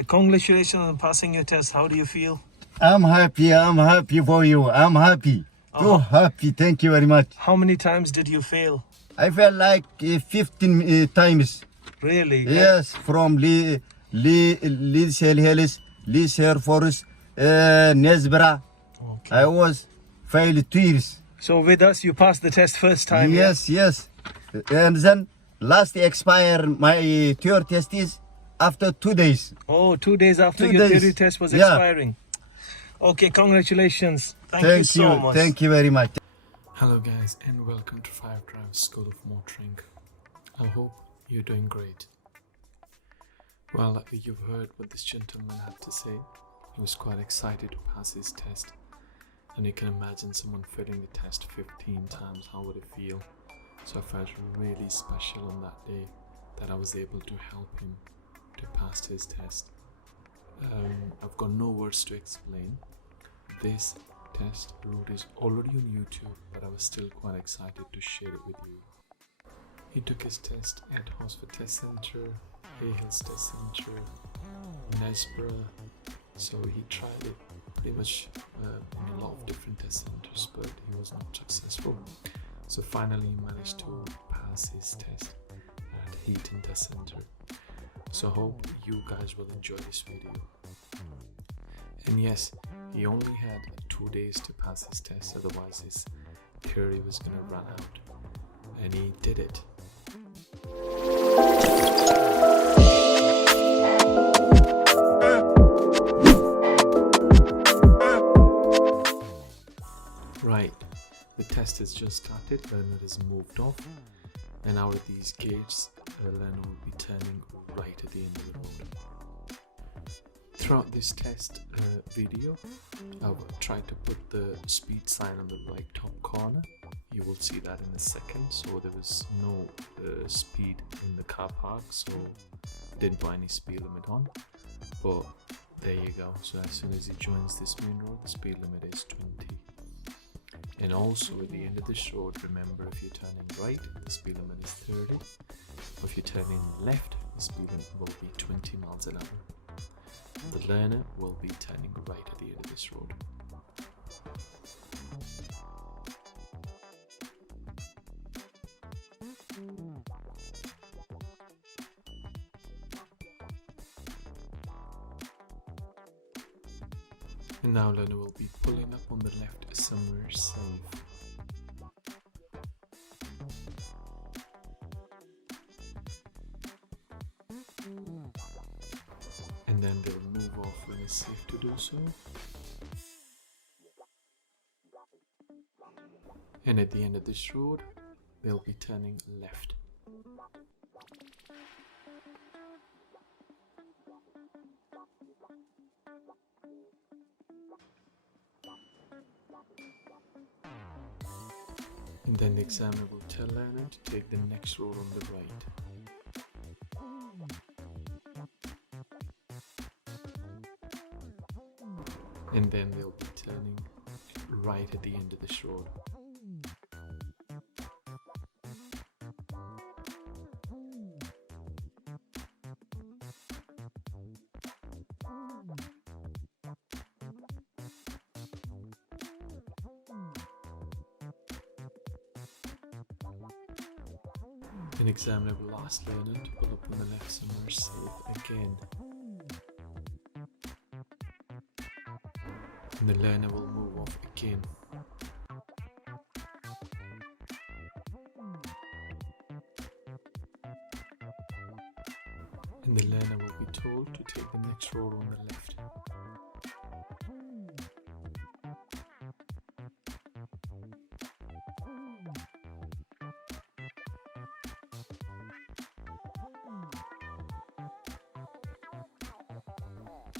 Congratulations on passing your test. How do you feel? I'm happy for you. I'm happy. Too happy. Thank you very much. How many times did you fail? I felt like 15 times. Really? Yes, from Harehills, Horsforth, Knesbrough. Okay. I was failed 2 years. So with us, you passed the test first time. Yes. And then last expire my third test is after 2 days. Oh, 2 days after 2 your days. theory test was Yeah. expiring. Okay, congratulations. Thank you so much. Thank you very much. Hello guys and welcome to Five Drive School of Motoring. I hope you're doing great. Well, you've heard what this gentleman had to say. He was quite excited to pass his test, and you can imagine someone failing the test 15 times, how would it feel? So I felt really special on that day that I was able to help him to pass his test. I've got no words to explain. This test route is already on YouTube, but I was still quite excited to share it with you. He took his test at Horsforth Test Centre, Harehills Test Centre, Knesbrough. So he tried it pretty much in a lot of different test centres, but he was not successful. So finally he managed to pass his test at Heaton Test Centre. So I hope you guys will enjoy this video. And yes, he only had 2 days to pass his test, otherwise his theory was going to run out. And he did it. Right, the test has just started, learner has moved off, and out of these gates, learner will be turning right at the end of the road. Throughout this test video, I've tried to put the speed sign on the right top corner. You will see that in a second. So there was no speed in the car park, so didn't put any speed limit on. But there you go. So as soon as he joins this main road, the speed limit is 20. And also at the end of this road, remember, if you're turning right, the speed limit is 30. If you're turning left, the speed limit will be 20 miles an hour. The learner will be turning right at the end of this road. And now learner will be pulling up on the left somewhere safe. And then they'll move off when it's safe to do so. And at the end of this road, they'll be turning left. And then the examiner will tell learner to take the next road on the right. And then they'll be turning right at the end of this road. An examiner will ask learner to pull up on the left somewhere safe again. And the learner will move off again. And the learner will be told to take the next road on the left.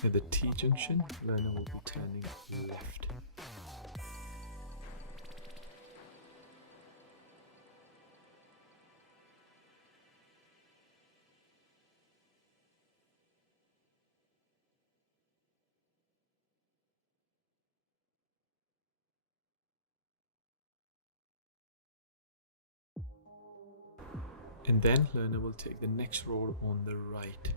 At the T-junction, learner will be turning left. And then learner will take the next road on the right.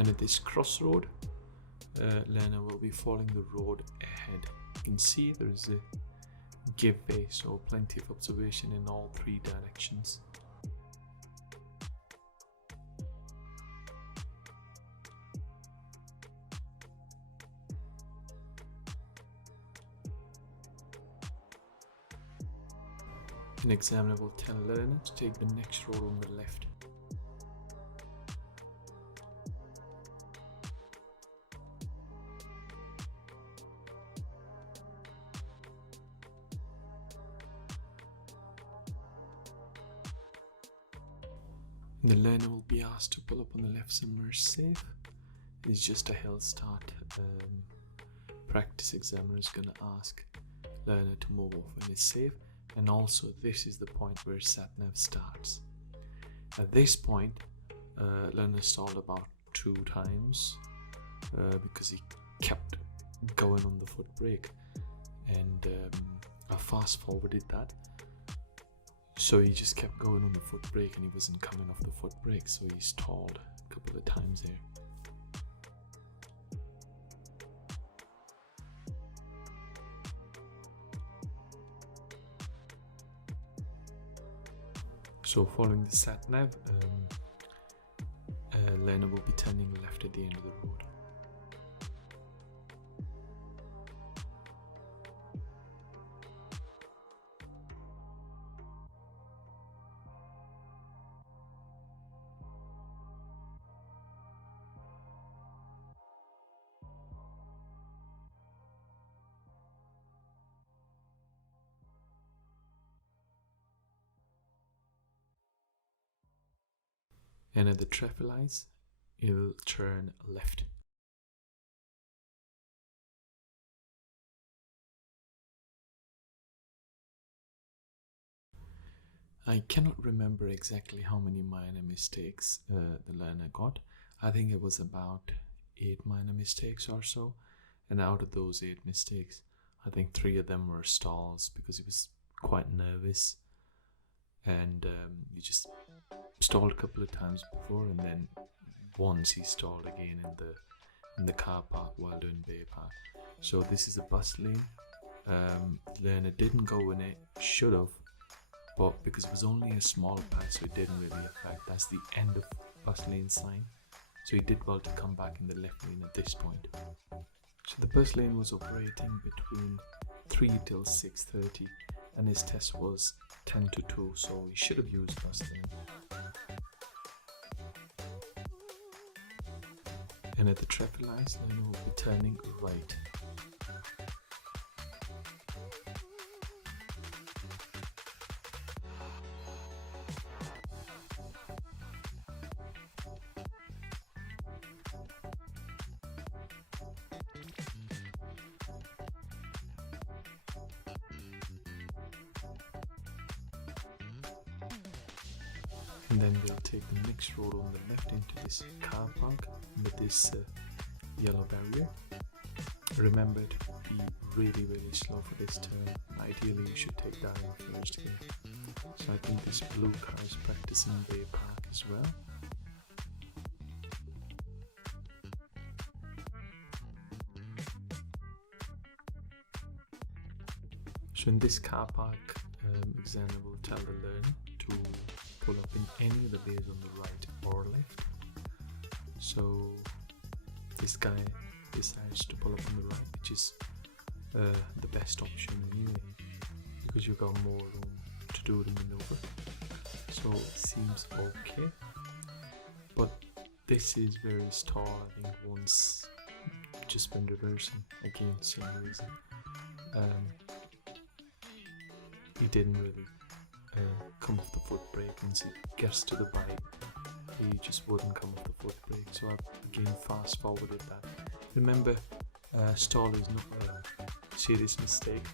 And at this crossroad, learner will be following the road ahead. You can see there is a give way, so plenty of observation in all three directions. An examiner will tell learner to take the next road on the left. The learner will be asked to pull up on the left somewhere safe. It's just a hill start. Practice examiner is going to ask learner to move off when it's safe. And also this is the point where Satnav starts. At this point, learner stalled about 2 times because he kept going on the foot brake, and I fast forwarded that. So he just kept going on the foot brake and he wasn't coming off the foot brake, so he stalled a couple of times there. So following the Satnav, learner will be turning left at the end of the road. And at the traffic lights, it will turn left. I cannot remember exactly how many minor mistakes the learner got. I think it was about 8 minor mistakes or so. And out of those 8 mistakes, I think 3 of them were stalls because he was quite nervous. And he just stalled a couple of times before, and then once he stalled again in the car park while doing Bay Park. So this is a bus lane. Learner didn't go in it, should have, but because it was only a small patch, so it didn't really affect. That's the end of bus lane sign. So he did well to come back in the left lane at this point. So the bus lane was operating between 3 till 6:30, and his test was 10 to 2, so he should have used bus lane. And at the traffic lights, learner will be turning right. And then we'll take the next road on the left into this car park with this yellow barrier. Remember to be really slow for this turn. Ideally you should take that in first gear. So I think this blue car is practicing Bay Park as well. So in this car park, examiner will tell the learner to pull up in any of the bays on the right or left. So this guy decides to pull up on the right, which is the best option anyway, because you've got more room to do the maneuver. So it seems okay, but this is very tall. I think once just when reversing again, same reason. He didn't really come off the foot brake. Once he gets to the bike, he just wouldn't come off the foot brake, so I've again fast forwarded that. Remember, stall is not a serious mistake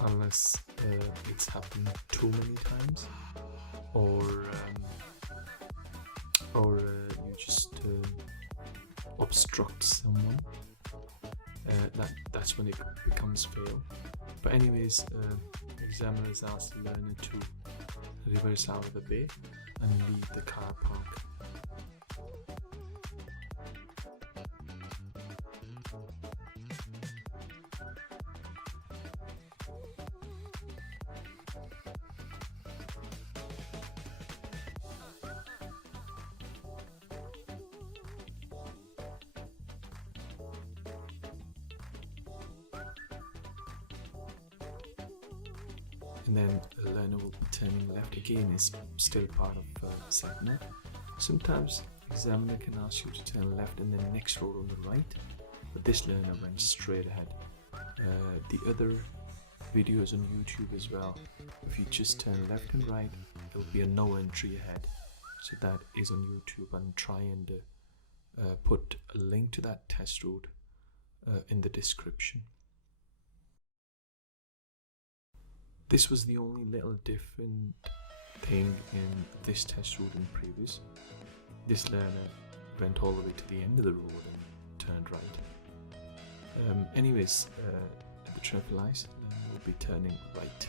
unless it's happened too many times, or you just obstruct someone. That's when it becomes fail. But anyways, examiners asked the learner to reverse out of the bay and leave the car park. And then the learner will be turning left again. Is still part of Satnav. Sometimes examiner can ask you to turn left and then next road on the right, but this learner went straight ahead. The other videos on YouTube as well, if you just turn left and right, there will be a no entry ahead. So that is on YouTube, and try and put a link to that test route in the description. This was the only little different thing in this test route and previous. This learner went all the way to the end of the road and turned right. Anyways, at the traffic lights, we'll be turning right.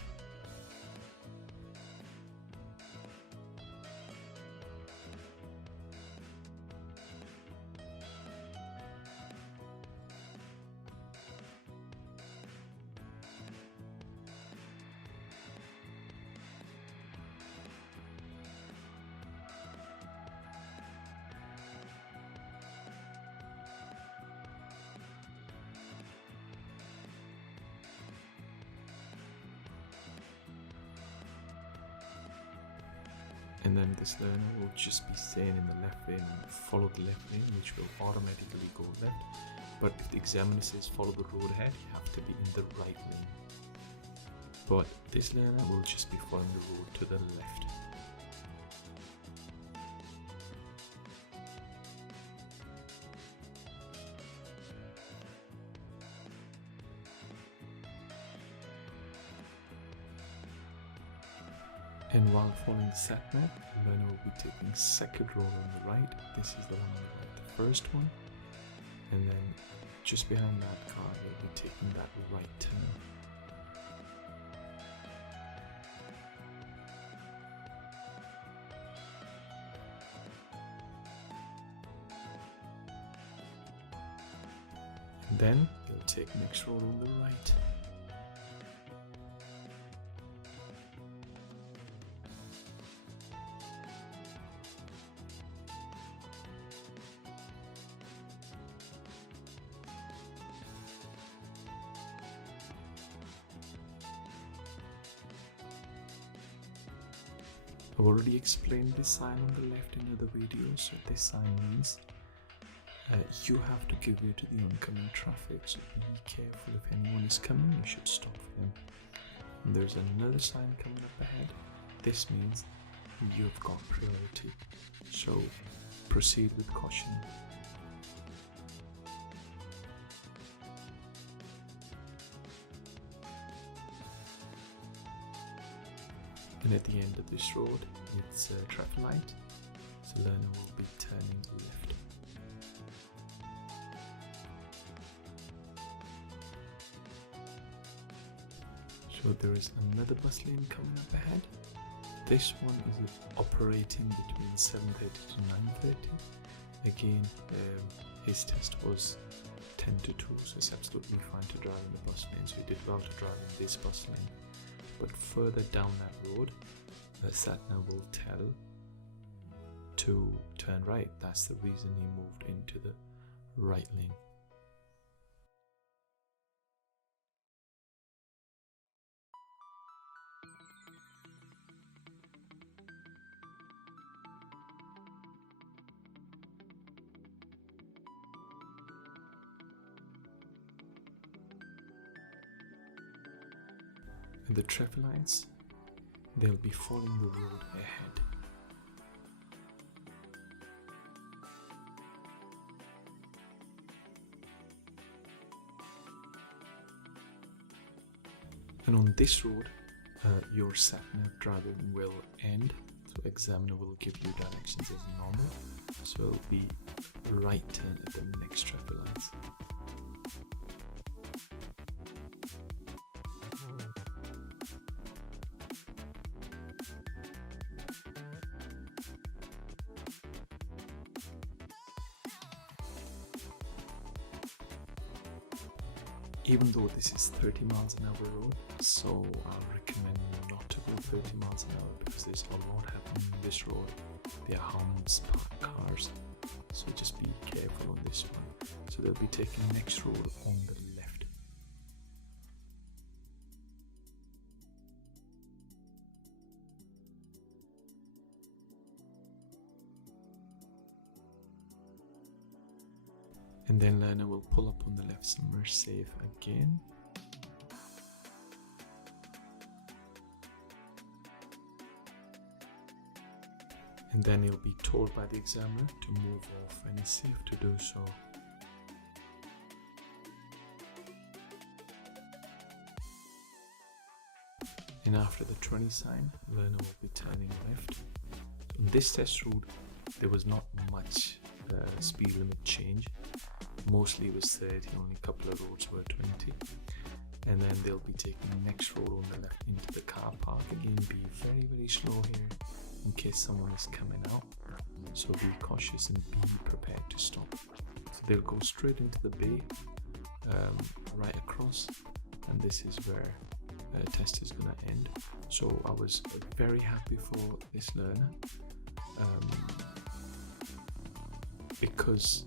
And then this learner will just be staying in the left lane and follow the left lane, which will automatically go left. But if the examiner says follow the road ahead, you have to be in the right lane. But this learner will just be following the road to the left. And while following the Satnav, the learner will be taking second road on the right. This is the one on the right, the first one. And then just behind that car, they'll be taking that right turn. And then they'll take next road on the right. I've already explained this sign on the left in other videos. So this sign means you have to give way to the oncoming traffic, so be careful. If anyone is coming, you should stop for them. And there's another sign coming up ahead. This means you've got priority, so proceed with caution. And at the end of this road, it's a traffic light, so the learner will be turning left. So there is another bus lane coming up ahead. This one is operating between 7:30 to 9:30. Again, his test was 10 to 2, so it's absolutely fine to drive in the bus lane. So he did well to drive in this bus lane. But further down that road, the Satnav will tell to turn right. That's the reason he moved into the right lane. And the traffic lights, they'll be following the road ahead. And on this road, your Satnav driving will end, so examiner will give you directions as normal. So it'll be right turn at the next traffic lights. Even though this is 30 miles an hour road, so I recommend not to go 30 miles an hour because there's a lot happening on this road. There are hounds, parked cars, so just be careful on this one. So they'll be taking next road on the left. And then learner will pull up on the left somewhere safe again. And then he'll be told by the examiner to move off and he's safe to do so. And after the 20 sign, learner will be turning left. On this test route, there was not much speed limit change. Mostly it was 30, only a couple of roads were 20. And then they'll be taking the next road on the left into the car park. Again, be very slow here in case someone is coming out. So be cautious and be prepared to stop. So they'll go straight into the bay, right across, and this is where test is going to end. So I was very happy for this learner because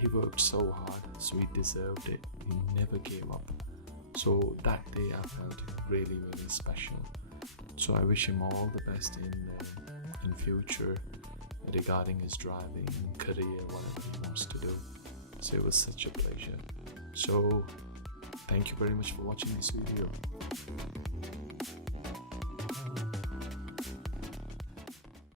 he worked so hard, so he deserved it. He never gave up. So that day I felt really special. So I wish him all the best in future regarding his driving career, whatever he wants to do. So it was such a pleasure. So thank you very much for watching this video.